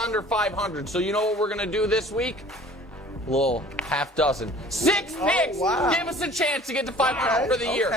under 500. So you know what we're going to do this week? A little half dozen. 6 picks. Wow. Give us a chance to get to 500 for the year.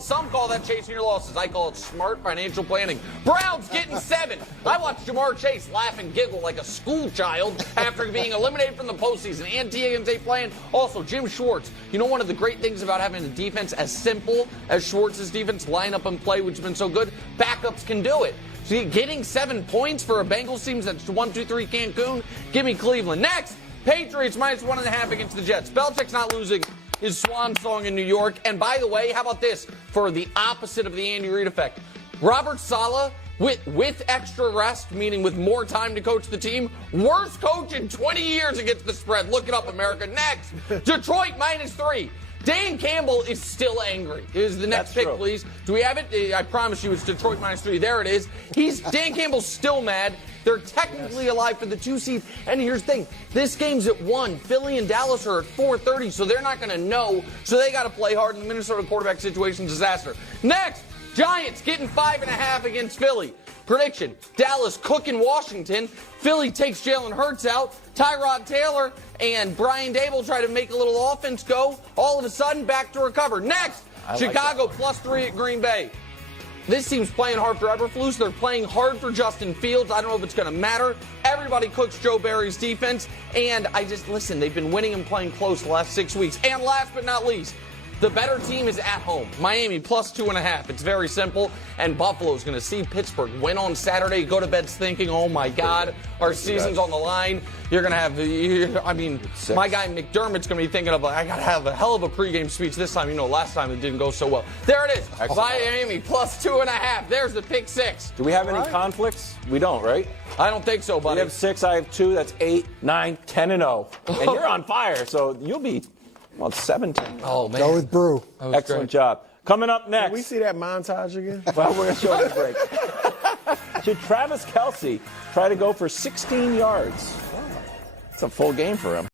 Some call that chasing your losses. I call it smart financial planning. Browns getting 7. I watched Jamar Chase laugh and giggle like a school child after being eliminated from the postseason. And T playing. Also, Jim Schwartz. You know one of the great things about having a defense as simple as Schwartz's defense, line up and play, which has been so good, backups can do it. So getting 7 points for a Bengals team that's 1-2-3 Cancun, give me Cleveland. Next. Patriots minus 1.5 against the Jets. Belichick's not losing his swan song in New York. And by the way, how about this for the opposite of the Andy Reid effect? Robert Saleh, with extra rest, meaning with more time to coach the team, worst coach in 20 years against the spread. Look it up, America. Next, Detroit minus 3. Dan Campbell is still angry. Is the next pick, please? Do we have it? I promise you it's Detroit minus 3. There it is. Dan Campbell's still mad. They're technically alive for the 2 seed. And here's the thing. This game's at 1. Philly and Dallas are at 4:30, so they're not going to know. So they got to play hard. And the Minnesota quarterback situation disaster. Next, Giants getting 5.5 against Philly. Prediction, Dallas cooking Washington. Philly takes Jalen Hurts out. Tyrod Taylor and Brian Dable try to make a little offense go. All of a sudden, back to recover. Next, Chicago plus 3 at Green Bay. This team's playing hard for Eberflus. They're playing hard for Justin Fields. I don't know if it's going to matter. Everybody cooks Joe Barry's defense. And listen, they've been winning and playing close the last 6 weeks. And last but not least, the better team is at home. Miami plus 2.5. It's very simple. And Buffalo's going to see Pittsburgh win on Saturday. Go to bed thinking, oh my God, our season's on the line. You're going to have, my guy McDermott's going to be thinking of, I got to have a hell of a pregame speech this time. Last time it didn't go so well. There it is. Excellent. Miami plus 2.5. There's the pick 6. Do we have any conflicts? We don't, right? I don't think so, buddy. You have 6. I have 2. That's 8, 9, 10, and 0. And you're on fire, so you'll be... Well, 17. Oh, man. Go with Brew. Excellent job. Coming up next. Can we see that montage again? Well, we're going to show you a break. Should Travis Kelce try to go for 16 yards? It's a full game for him.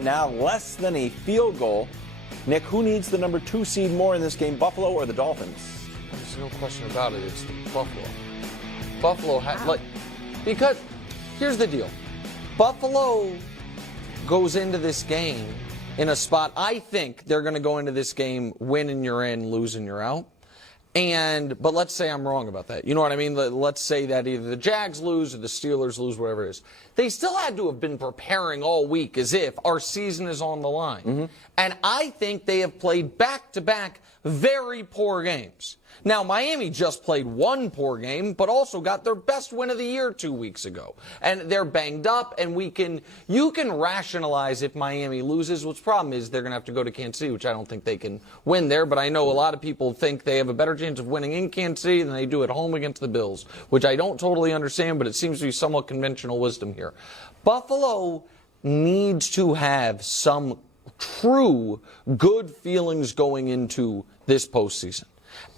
Now less than a field goal. Nick, who needs the number 2 seed more in this game, Buffalo or the Dolphins? There's no question about it. It's Buffalo. Buffalo has, because here's the deal. Buffalo goes into this game in a spot. I think they're going to go into this game winning you're in, losing you're out. But let's say I'm wrong about that. You know what I mean? Let's say that either the Jags lose or the Steelers lose, whatever it is. They still had to have been preparing all week as if our season is on the line. Mm-hmm. And I think they have played back-to-back very poor games. Now, Miami just played one poor game, but also got their best win of the year 2 weeks ago. And they're banged up, and you can rationalize if Miami loses. What's the problem is they're going to have to go to Kansas City, which I don't think they can win there. But I know a lot of people think they have a better chance of winning in Kansas City than they do at home against the Bills, which I don't totally understand, but it seems to be somewhat conventional wisdom here. Buffalo needs to have some true good feelings going into this postseason.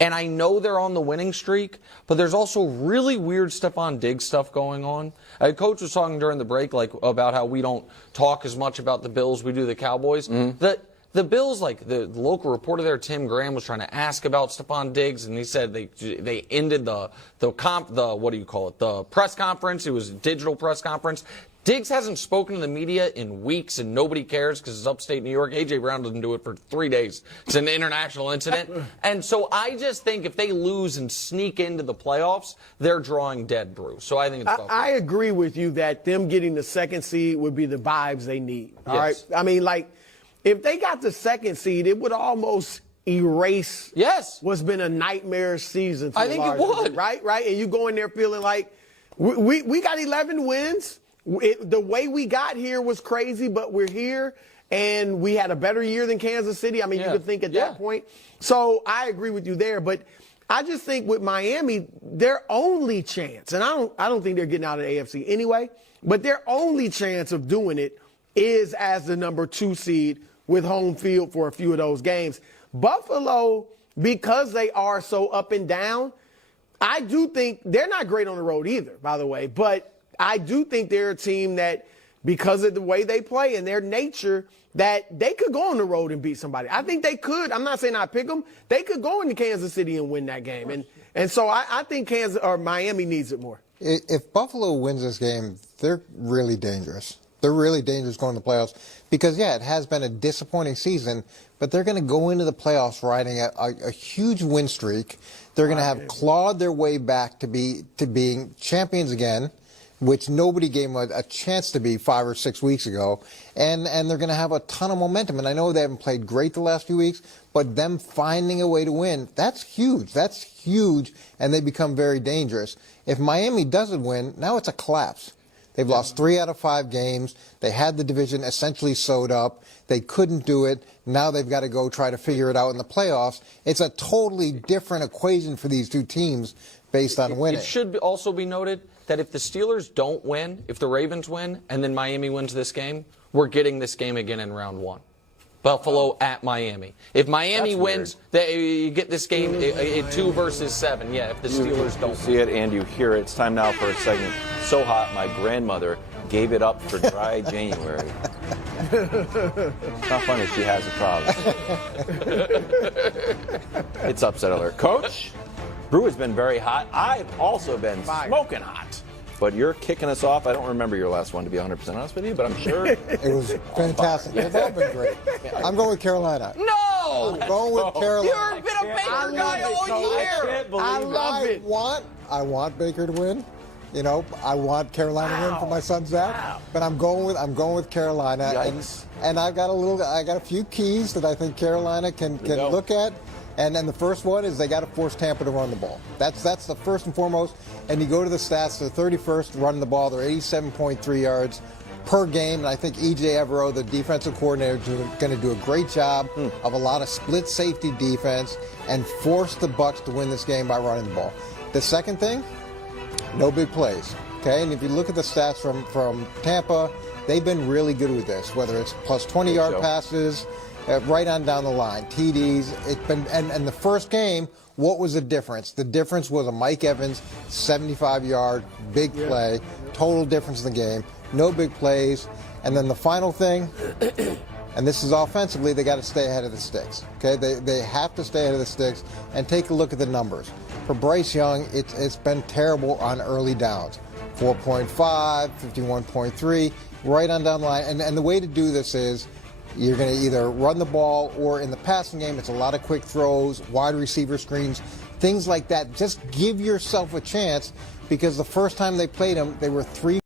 And I know they're on the winning streak, but there's also really weird Stephon Diggs stuff going on. Coach was talking during the break about how we don't talk as much about the Bills we do the Cowboys. Mm-hmm. The Bills, the local reporter there, Tim Graham, was trying to ask about Stephon Diggs, and he said they ended the press conference. It was a digital press conference. Diggs hasn't spoken to the media in weeks, and nobody cares because it's upstate New York. A.J. Brown doesn't do it for 3 days. It's an international incident. And so I just think if they lose and sneak into the playoffs, they're drawing dead, Brew. So I think it's I agree with you that them getting the 2nd seed would be the vibes they need. All right. I mean, if they got the 2nd seed, it would almost erase what's been a nightmare season. I think it would. Right? And you go in there feeling like we got 11 wins. The way we got here was crazy, but we're here, and we had a better year than Kansas City. I mean, you could think at that point. So I agree with you there, but I just think with Miami, their only chance, and I don't think they're getting out of the AFC anyway, but their only chance of doing it is as the number 2 seed with home field for a few of those games. Buffalo, because they are so up and down, I do think they're not great on the road either, by the way, but I do think they're a team that because of the way they play and their nature that they could go on the road and beat somebody. I think they could. I'm not saying I pick them. They could go into Kansas City and win that game. And so I think Miami needs it more. If Buffalo wins this game, they're really dangerous. They're really dangerous going to the playoffs because, yeah, it has been a disappointing season, but they're going to go into the playoffs riding a huge win streak. They're going to have clawed their way back to being champions again, which nobody gave them a chance to be 5 or 6 weeks ago. And they're going to have a ton of momentum. And I know they haven't played great the last few weeks, but them finding a way to win, that's huge. That's huge, and they become very dangerous. If Miami doesn't win, now it's a collapse. They've lost 3 out of 5 games. They had the division essentially sewed up. They couldn't do it. Now they've got to go try to figure it out in the playoffs. It's a totally different equation for these two teams based on winning. It should also be noted that if the Steelers don't win, if the Ravens win, and then Miami wins this game, we're getting this game again in round 1. Buffalo at Miami. If Miami wins, you get this game in 2 versus 7. Yeah, if the Steelers don't see it and you hear it. It's time now for a segment. So hot, my grandmother gave it up for dry January. Not funny, she has a problem. It's Upset Alert. Coach, Brew has been very hot. I've also been smoking hot. But you're kicking us off. I don't remember your last one, to be 100% honest with you, but I'm sure. It was fantastic. They've all been great. I'm going with Carolina. No! I'm going with Carolina. You've been a Baker guy all year. I love it. I want Baker to win. You know, I want Carolina to win for my son Zach. But I'm going with Carolina. And I've got a few keys that I think Carolina can look at. And then the first one is they got to force Tampa to run the ball. That's the first and foremost. And you go to the stats, they're 31st running the ball. They're 87.3 yards per game. And I think E.J. Evero, the defensive coordinator, is going to do a great job of a lot of split safety defense and force the Bucs to win this game by running the ball. The second thing, no big plays. Okay, and if you look at the stats from Tampa, they've been really good with this, whether it's plus 20-yard passes, right on down the line, TDs. And the first game, what was the difference? The difference was a Mike Evans 75-yard big play, total difference in the game. No big plays. And then the final thing, and this is offensively, they got to stay ahead of the sticks. Okay, they have to stay ahead of the sticks and take a look at the numbers. For Bryce Young, it's been terrible on early downs. 4.5, 51.3, right on down the line. And the way to do this is you're going to either run the ball or in the passing game, it's a lot of quick throws, wide receiver screens, things like that. Just give yourself a chance because the first time they played him, they were 3